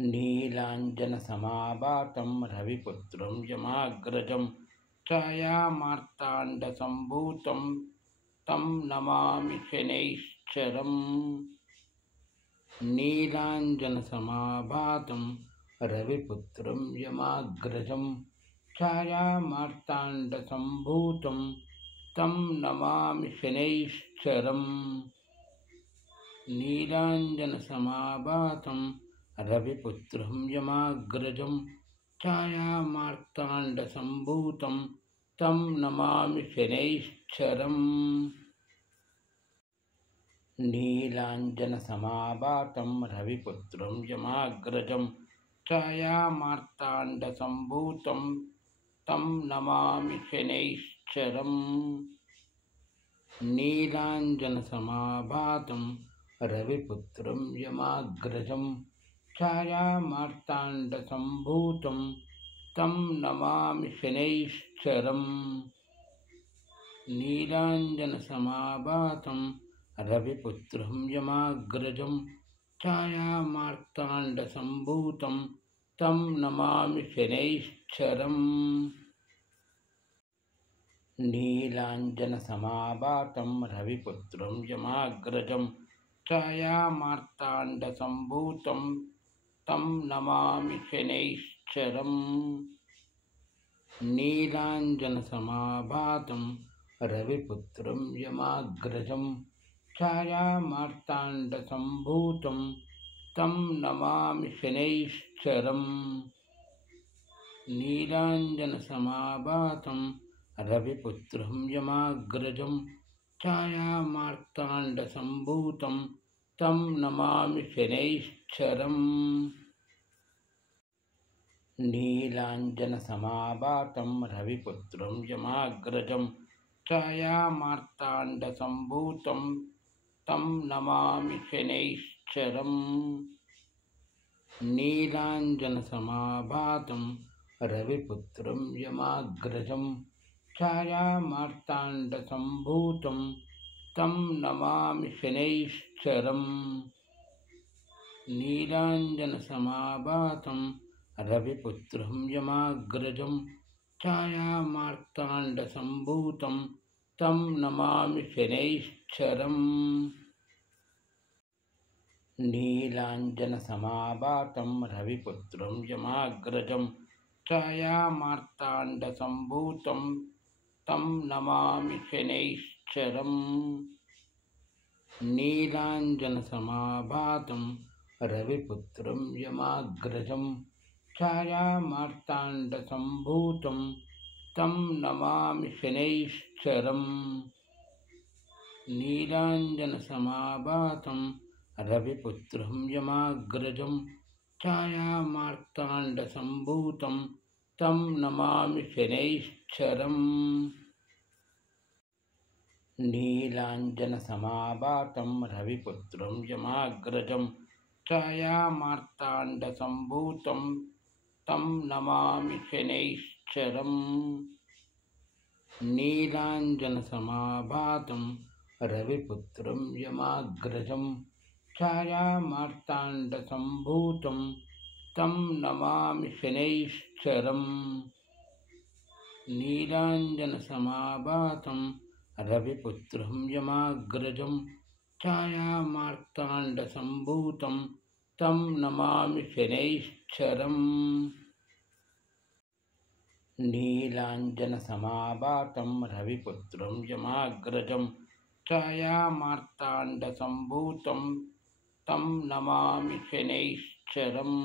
नीलाञ्जनसमाभातं रविपुत्रं यमाग्रजं छायामार्ताण्डसम्भूतं तं नमामि शनैश्चरम्। नीलाञ्जनसमाभातं रविपुत्रं यमाग्रजं छायामार्ताण्डसम्भूतं तं नमामि शनैश्चरम्। नीलाञ्जनसमाभातं रविपुत्रं यमाग्रजं छायामार्ताण्डसम्भूतं तं नमामि शनैश्चरम्। नीलाञ्जनसमाभातं रविपुत्रं यमाग्रजं छायामार्ताण्डसम्भूतं तं नमामि शनैश्चरम्। नीलाञ्जनसमाभातं रविपुत्रं यमाग्रजं छायामार्ताण्डसम्भूतं तं नमामि शनैश्चरम्। नीलाञ्जनसमाभातं रविपुत्रं यमाग्रजं छायामार्ताण्डसम्भूतं तं नमामि शनैश्चरम्। नीलाञ्जनसमाभातं रविपुत्रं यमाग्रजं छायामार्ताण्डसम्भूतं तं नमामि शनैश्चरम्। नीलाञ्जनसमाभातं रविपुत्रं यमाग्रजं छायामार्ताण्डसम्भूतं तं नमामि शनैश्चरम्। नीलाञ्जनसमाभातं रविपुत्रं यमाग्रजं छायामार्ताण्डसम्भूतं तं नमामि शनैश्चरम्। नीलाञ्जनसमाभातं रविपुत्रं यमाग्रजं छायामार्ताण्डसम्भूतं तं नमामि शनैश्चरम्। नीलाञ्जनसमाभातं रविपुत्रं यमाग्रजं छायामार्ताण्डसम्भूतं तं नमामि शनैश्चरम्। नीलाञ्जनसमाभातं रविपुत्रं यमाग्रजं छायामार्ताण्डसम्भूतं तं नमामि शनैश्चरम्। नीलाञ्जनसमाभातं रविपुत्रं यमाग्रजं छायामार्ताण्डसम्भूतं तं नमामि शनैश्चरम्। नीलाञ्जनसमाभातं रविपुत्रं यमाग्रजं छायामार्ताण्डसम्भूतं तं नमामि शनैश्चरम्। नीलाञ्जनसमाभातं रविपुत्रं यमाग्रजं छायामार्ताण्डसम्भूतं तं नमामि शनैश्चरम्। नीलाञ्जनसमाभातं रविपुत्रं यमाग्रजं छायामार्ताण्डसम्भूतं तं नमामि शनैश्चरम्। नीलाञ्जनसमाभातं रविपुत्रं यमाग्रजं छायामार्ताण्डसम्भूतं तं नमामि शनैश्चरम्। नीलाञ्जनसमाभातं रविपुत्रं यमाग्रजं छायामार्ताण्डसम्भूतं तं नमामि शनैश्चरम्। नीलाञ्जनसमाभातं रविपुत्रं यमाग्रजं छायामार्ताण्डसम्भूतं तं नमामि शनैश्चरम्।